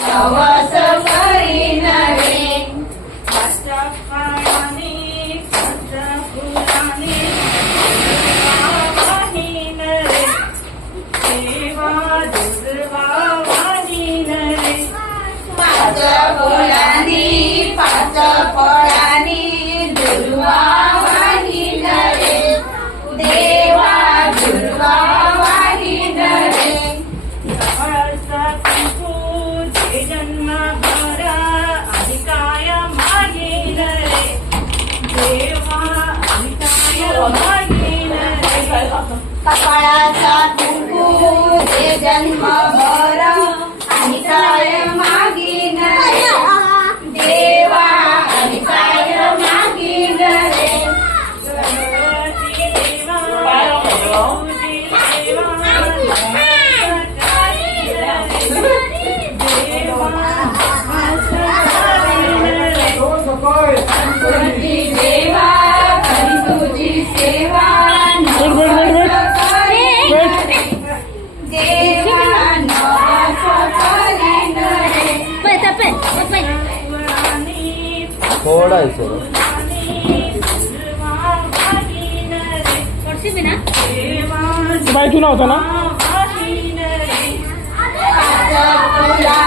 नवस करीन रे पाच्या फळाने पाच्या फुलाने वाहीन रे देवा दुर्वा वाहीन रे पाच फुलांनी पाच फळांनी दुर्वा वाहीन रे देवा दुर्वा वाहीन रे जवळचा कुंकू जे जन्म भरा आणि काय मागीन रे देवा आणि काय मागीन रे कपाळाचा कुंकू हे जन्मभर आणि काय मागीन रे देवा आणि काय मागीन रे गणपती देवा तुझी सेवा गणपती देवा करी तुझी सेवा नवस करीन रे देवा नवस करीन रे थोड़ा ही सर देवा बाईक ना होता ना पाच फुला